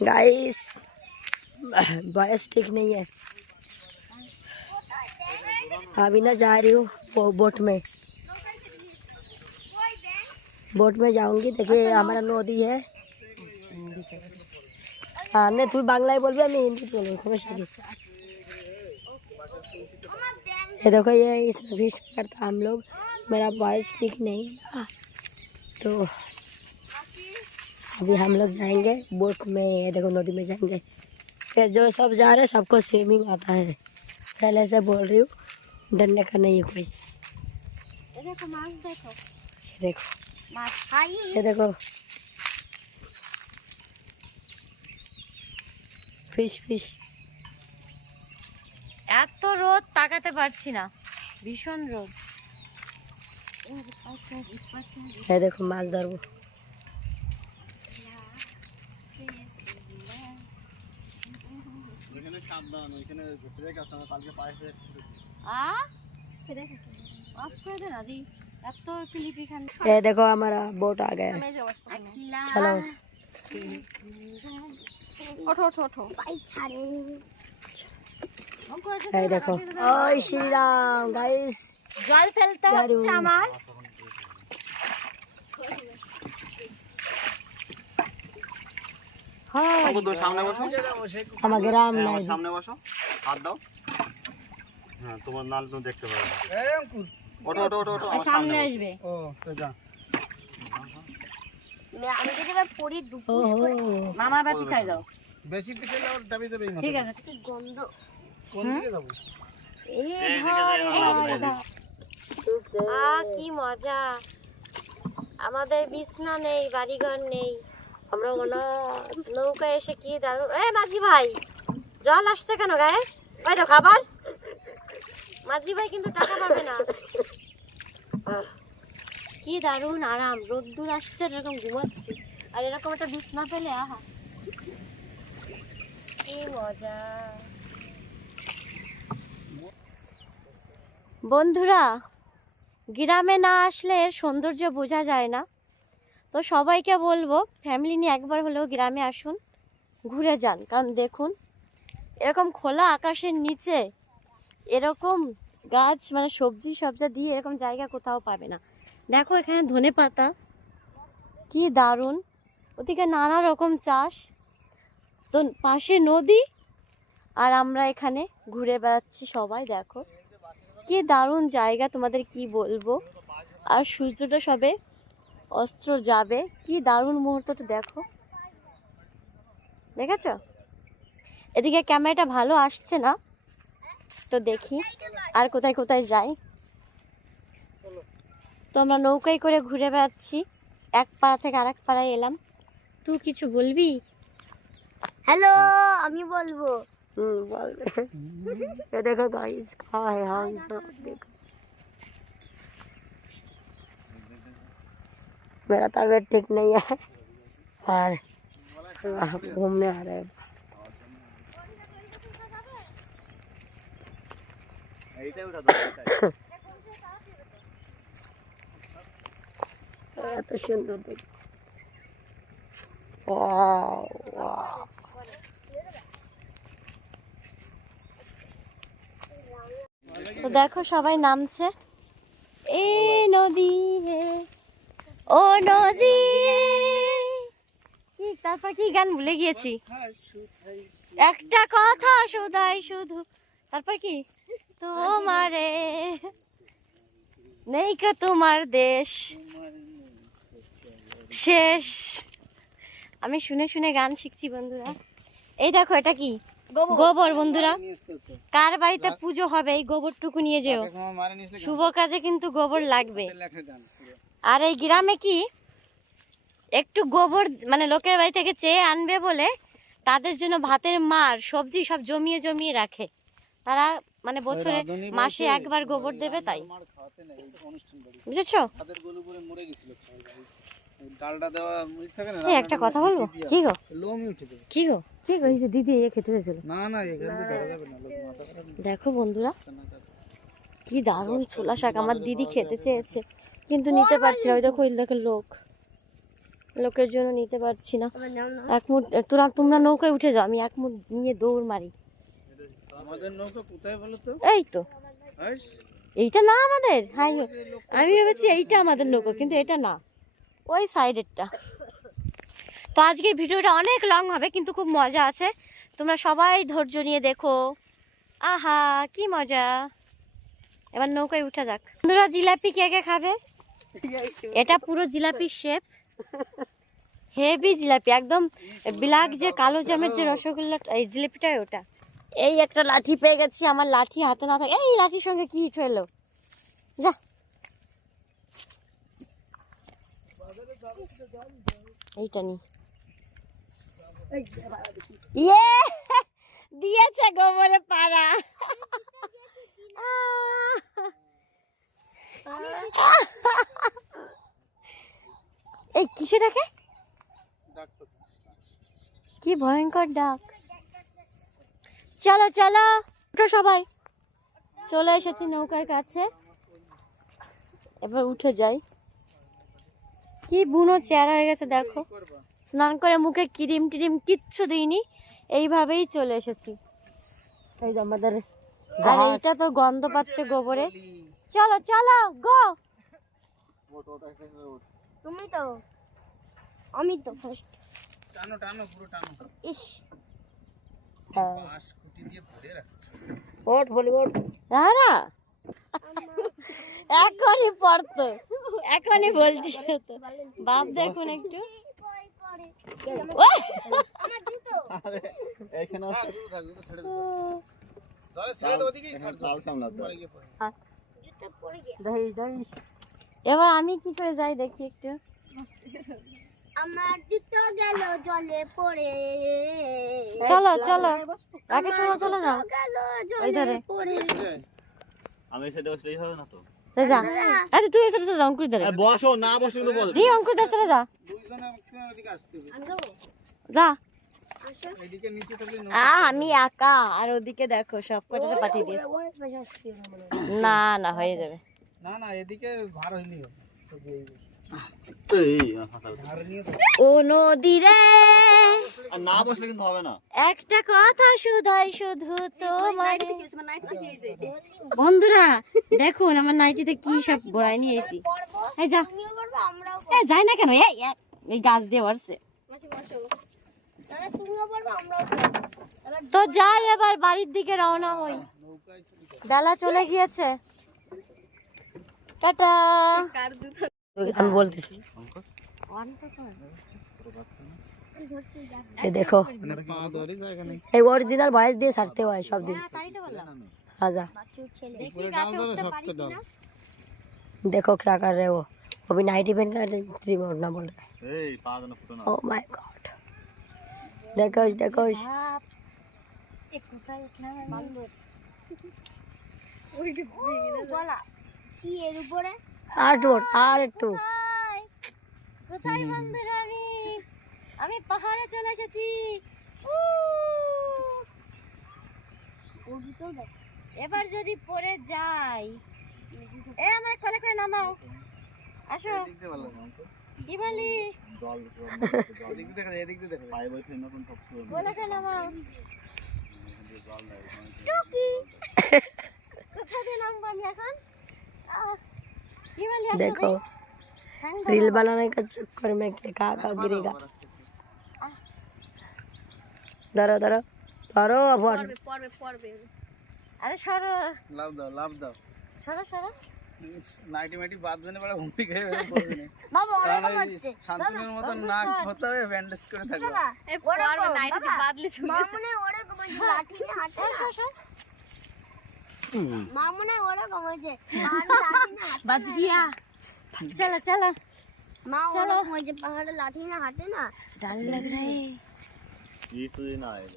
Guys boys ठीक नहीं है। अभी ना जा रही हूँ वो बोट में जाऊंगी। देखिए हमारा नदी है। हाँ नहीं तू बांग्लाई बोल भी मैं हिंदी बोलूँ समझ लगी। ये देखो ये इसमें फिश करता हम लोग। मेरा वॉइस ठीक नहीं है तो अभी हम लोग जाएंगे बोट में। ये देखो नदी में जाएंगे। फिर जो सब जा रहे हैं सबको स्विमिंग आता है। पहले से बोल रही हूँ डरने का नहीं है कोई। देखो माछ देखो। देखो माछ खाई। ये देखो फिश फिश। এত রোদ তাকাতে পারছি না, ভীষণ রোদ। ये देखो माछ धरबो। ये देखो हमारा बोट आ गया। चलो ये देखो ओए श्री राम गाइस জল ফেলতে হচ্ছে আমার। हाँ सामने बसो। हमारे राम नहीं सामने बसो हाथ दो। हाँ तुम्हारे नाल तुम देखते पाओ। ओटो ओटो ओटो ओटो সামনে আসবে। ओ तो जा। আমি যদি এবার পড়ি দুপুর মামার বাড়ি পিছাই যাও। বেশি পিছে যাও দাবি দেবে না। ঠিক আছে। কি গন্ধ। কোন দিকে যাব? এই কি মজা। আমাদের বিছনা নেই, বাড়িঘর নেই, আমরা নৌকা এসে কি দারুণ। এ মাঝি ভাই জল আসছে কেন গায়ে? ওই তো খাবার। মাঝি ভাই কিন্তু টাকা পাবে না। কি দারুণ আরাম, রোদ্দুর আসছে এরকম ঘুমাচ্ছি আর এরকম একটা বিছনা পেলে আহা কি মজা। বন্ধুরা গ্রামে না আসলে এর সৌন্দর্য বোঝা যায় না। তো সবাইকে বলবো ফ্যামিলি নিয়ে একবার হলেও গ্রামে আসুন, ঘুরে যান। কারণ দেখুন এরকম খোলা আকাশের নিচে এরকম গাছ মানে সবজি দিয়ে এরকম জায়গা কোথাও পাবে না। দেখো এখানে ধনেপাতা কি দারুণ। ওদিকে নানা রকম চাষ, তো পাশে নদী আর আমরা এখানে ঘুরে বেড়াচ্ছি সবাই। দেখো কি দারুণ জায়গা, তোমাদের কি বলবো। আর সূর্যটা সবে অস্ত্র যাবে, কি দারুণ মুহূর্তটা দেখো। দেখেছো? এদিকে ক্যামেরাটা ভালো আসছে না, তো দেখি আর কোথায় কোথায় যাই। তো আমরা নৌকায় করে ঘুরে বেড়াচ্ছি, এক পাড়া থেকে আরেক পাড়ায় এলাম। তুই কিছু বলবি? हेलो আমি বলবো। बोल ये देखो गाइस कहाँ है हम सब। देखो मेरा तबीयत ठीक नहीं है और घूमने आ रहे हैं। तो सुंदर देखो। তো দেখো সবাই নামছে। এই নদী হে ও নদী, কি তারপর কি গান ভুলে গিয়েছি। একটা কথা শুধাই শুধু, তারপর কি তোমারে নেই কা তোমার দেশ শেষ। আমি শুনে শুনে গান শিখছি বন্ধুরা। এই দেখো এটা কি গোবর বন্ধুরা। কার বাড়িতে পুজো হবে এই গোবরটুকু নিয়ে যেও, শুভ কাজে কিন্তু গোবর লাগবে। আর এই গ্রামে কি একটু গোবর মানে লোকের বাড়ি থেকে চেয়ে আনবে বলে তাদের জন্য ভাতের মার সবজি সব জমিয়ে জমিয়ে রাখে। তারা মানে বছরে মাসে একবার গোবর দেবে, তাই বুঝেছো? একটা কথা বলবো, কি গো কি গো কি গো, এই যে দিদি এ খেতে চাইছিল। দেখো বন্ধুরা কি দারুণ ছোলা শাক আমার দিদি খেতে চেয়েছে কিন্তু নিতে পারছি না। ওই দেখো ওই দেখো লোক লোকের জন্য নিতে পারছি না। এক মুঠ তোমরা নৌকায় উঠে যাও, আমি এক মুঠ নিয়ে দৌড় মারি। আমাদের নৌকা কোথায় বলো তো? এই তো এইটা না আমাদের, হাই আমি ভেবেছি এইটা আমাদের নৌকা, কিন্তু এটা না, ওই সাইডেরটা। তো আজকে ভিডিওটা অনেক লং হবে, কিন্তু খুব মজা আছে, তোমরা সবাই ধৈর্য নিয়ে দেখো। আহা কি মজা। এবার নৌকায় উঠা যাক। বন্ধুরা, জিলাপি কে কে খাবে? এটা পুরো জিলাপির শেপ, হেভি জিলাপি, একদম ব্ল্যাক যে কালো জামের যে রসগোল্লা, এই জিলাপিটাই ওটা। এই একটা লাঠি পেয়ে গেছি, আমার লাঠি হাতে না থাকে। এই লাঠির সঙ্গে কি হিট হলো, যা। এইটা নি ইয়ে দিয়েছে গোবরে পাড়া। এই কিসে ডাকে, কি ভয়ঙ্কর ডাক। চলো চলো উঠো সবাই, চলে এসেছি নৌকার কাছে, এবার উঠে যাই। কি বুনো চেহারা হয়ে গেছে দেখো, স্নান করে মুখে ক্রিম টিরিম কিচ্ছু দিইনি, এইভাবেই চলে এসেছি। এই যে আমাদের আর এইটা তো গন্ধ পাচ্ছে গোবরে। চলো চলো গো। তুমি তো, আমি তো ফার্স্ট। টানো টানো পুরো টানো। ইস বাঁশ খুঁটি দিয়ে ভরে রাখছে। ওঠ বলি ওঠ। দাঁড়া, এখনই পড়তো, এখনই বলছি তো। বাপ দেখুন একটু, ওই! এইখানে আছে, ছেড়ে দাও, তাহলে ছেড়ে দাও, ওদিকেই ছাড় দাও। তাল সামলাতে হবে। গিয়ে পড়ে। জুতো পড়ে গেছে। দই দই এবার আমি কি করে যাই দেখি একটু। আমার জুতো গেল জলে পড়ে। চলো চলো রাকেশ মামা, চলো না গেল ওই জলে ধারে। পড়ে। আমি সেটা বসলেই হবে না তো? তো যা, আরে তুই এসে যা, অঙ্কুর ধরে বসো না, বসো কিন্তু বসো। দি, অঙ্কুর ধরে চলে যা, দুইজনে ম্যাক্সিমাম এদিকে আসতে হবে। যা। এদিকে নিচে থাকলে আমি একা, আর ওদিকে দেখো সব কটাতে পাঠিয়ে দিয়েছে। না না হয়ে যাবে। না না, এদিকে ভার হইলেই হবে। এই ফাঁসাবে। ভার নিয়ে ও নদী রে, আর না বসলে কিন্তু হবে না। একটা কথা শুধাই শুধু তোমার। বন্ধুরা দেখুন আমার নাইটিতে কি সব বড়াই নিয়ে এসেছি। এই যা, তুমিও পারবে, আমরাও এই যাই না কেন, এই গাছ দিয়ে বসছে। তাহলে তুমিও পারবে, আমরাও পারবো। তো যাই, এবার বাড়ির দিকে রওনা হই, বেলা চলে গিয়েছে। টাটা। আমি বলতেছি এই দেখো, পা ধরে জায়গা নেই। এই অরিজিনাল ভয়েস দিয়ে ছাড়তে হয় সব দিন। তাই তো বললাম, आजा দেখি গাছে উঠতে পারি কিনা। देखो क्या कर रहे हो, वो भी नाइटी पहन कर रिमोट ना बोल रहा এই পা যেন ফুটো না। है। ओह माय गॉड, देखो देखो বলা কি এর উপরে আর একটু কোথায় বন্ধুরা, আমি পাহাড়ে চলে এসেছি। এবার যদি পড়ে যাই, এ আমার কোলে করে নামাও, আসো। দেখতে ভালো না। কি বলি, জল এদিকে দেখা যায়, এদিকে দেখা যায়। পায়ে বসে নতুন সব শুরু হবে। কোলে করে নামাও। জল দেয়। টুকি কোথা দিয়ে নামবো আমি এখন? কি বলি, আসো देखो ভাই। হ্যাঁ, रील बनाने का चक्कर में कहाँ गिरेगा। धरो धरो धरो अब পড়বে পড়বে। আরে সরো লাভ দাও, লাভ দাও। সরো সরো। নাইটি মাইটি বাঁধবে না, বড় ঘুমটি খেয়ে পড়বে না। বাবা ওরকম কারণ এই হচ্ছে শান্তনুর মতন নাক হতে হবে, ব্যান্ডেজ করে থাকবে। পড়বে নাইটিতে বাদলি শুনে মামুনে ওরকম ওই লাঠি নিয়ে হাঁটে না। মামুনে ওরকম ওই যে পাহাড়ে লাঠি নিয়ে হাঁটে বাজ গিয়া, চলো চলো। মা ওরকম ওই যে পাহাড়ে লাঠি নিয়ে হাঁটে না। डर लग रहा है। ये तो ना आएगा।